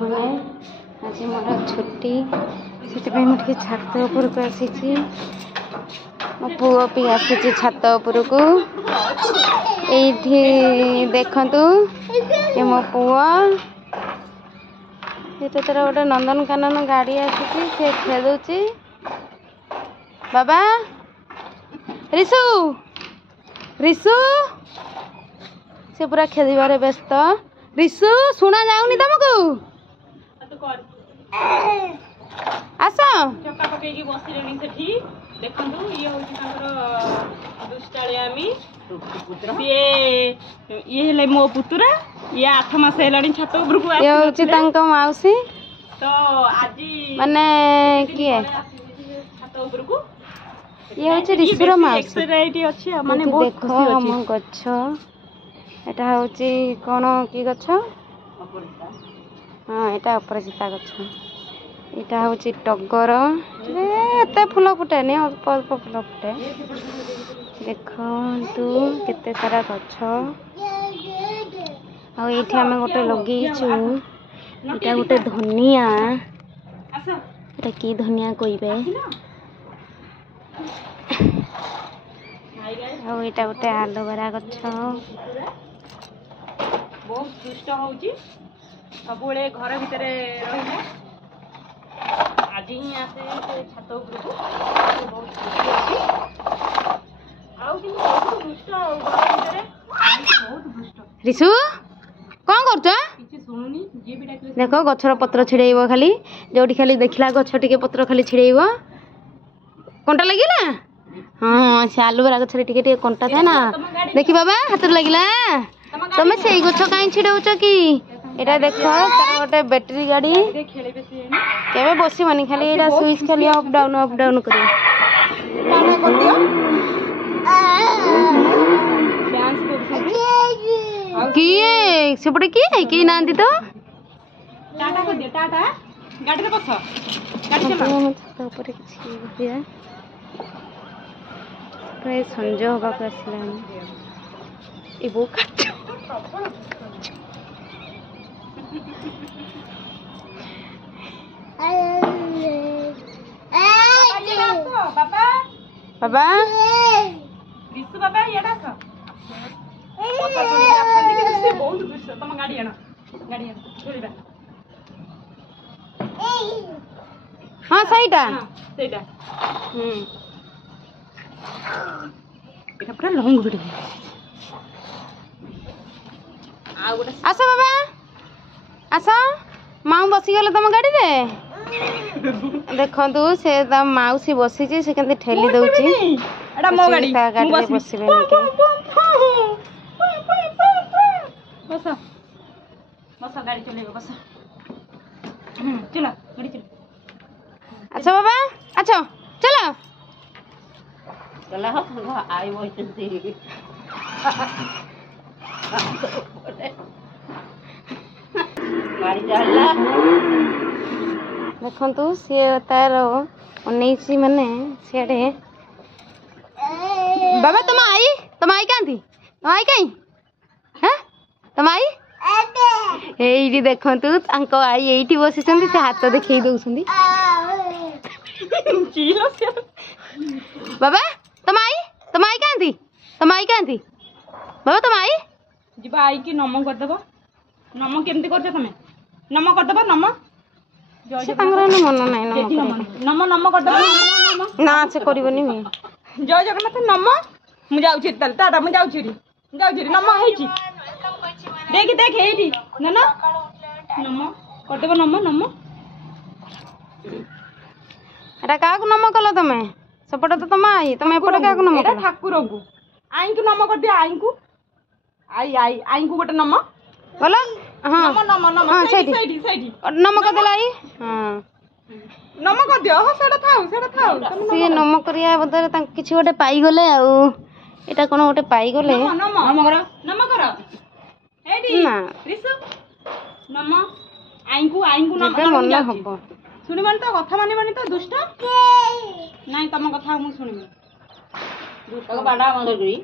मैंने आज मोर छुट्टी से मुझे छात उपरक आसी मो पुओ भी आसी छात उपरक ये देखु ये मो पुओ ये तो तेरा गोटे नंदनकानन गाड़ी आसी से खेलुची बाबा रिसु रिसु से पूरा खेलिबारे व्यस्त रिसु सुना जाऊनी तुमको आस चक्का पकईकी बसिलेनी सेठी देखंतु ये होची तांकर दुष्टाळियामी ये हेले मो पुतुरा ये 8 मास हेलानी छात उपरकू ये होची तांका माउसी तो आजी माने किए छात उपरकू ये होची रिसुर माउसी एक्सराइटी अछि माने बहुत देखो हम गच्छ एटा होची कोन की गच्छ हाँ एटा अपराजिता गच्छ एटा होची टगर एते फूल फुटे अल्प अल्प फूल फुटे देखु केते सारा गच्छ आ एठी हमें गोटे लगेइछु एटा गोटे धनिया एटा की धनिया कइबे आ एटा गोटे एलोवेरा गच्छ बहुत दुष्ट होची सबुले घर भितर रहिला आज ही आसे छात उपरकू बहुत खुशी अछि आउ कि बहुत दुष्ट घर भितर बहुत दुष्ट रिसु कौन करछ किछि सुनुनी जे भी डाकले देखो गछर पत्र छिड़ेइबो खाली जोटी खाली देखला गछ टिके पत्र खाली छिड़ेइबो कंटा लागिला हाँ से आलुबरा गछरे टिके टिके कंटा था ना देखि बाबा हाथ लागिला तमे सेई गछ काई छिड़ौछ कि एटा देखो तार गोटे बैटरी गाड़ी केबे बसिबनी खाली एटा स्विच खाली अप डाउन करियो गाना कर दियो डांस कर किए सेपटे किए कि नांदी तो टाटा कर दियो टाटा गाड़ी रे बस गाड़ी चला छात ऊपर किछि बसिया प्राय संजय होगा आसलानी ए बो काट बाबा बाबा रिसु बाबा ये डाक पता चली आछन कि से बहुत दुष्ट तम गाड़ी आना छोड़ीबा हाँ सहीटा सेटा एटा पूरा लॉन्ग वीडियो आ गोटा आस बाबा आस माऊ बसी गले तुम गाड़ी रे देखंतु से ता माउसी बसी से केंते ठेली दउची एटा मो गाड़ी गाड़ी रे बसिबे नै के बस बस गाड़ी चलेबे बस चलो गाड़ी चलो अच्छा बाबा अच्छा चलो चला हो आई वही गाड़ी चला देखंतु से तार 19 माने सियाडे बाबा तुम आई कांती तुम आई कहीं हैं तुम आई एइडी देखंतु तांको आई एइठी बसिसंती से हाथ देखै दउसंती चीलो से बाबा तुम आई कांती बाबा तुम आई जीवा आई कि नम कर देबो नम केमती करछ तमे नम कर देबो नम से तांगर मन नाही देखि नम नम कर देबो ना से करबनी मी जय जगन्नाथ नम मु जाउछि तल टाटा मु जाउछि री नम हेछि देख हेठी न नम कर देबो नम एटा काकू नम कल तमे सपटे तो तुम आई तुम एपटे काकू नम एटा ठाकुर को आई को नम कर दिया आई को गोटे नम बोलो हाँ नम हाँ सैठी नम कर देला आई हाँ नम कर दियो हो सेटा थाउ सी नम करिया बदले तांक किछि गोटे पाई गले आ एटा कोन गोटे पाई गले नम कर एडी ना रिसु नम आई को नम मन हबो सुनि मन तो कथा मानि तो दुष्ट नहीं तम कथा मु सुनिबे तो बाडा मगरी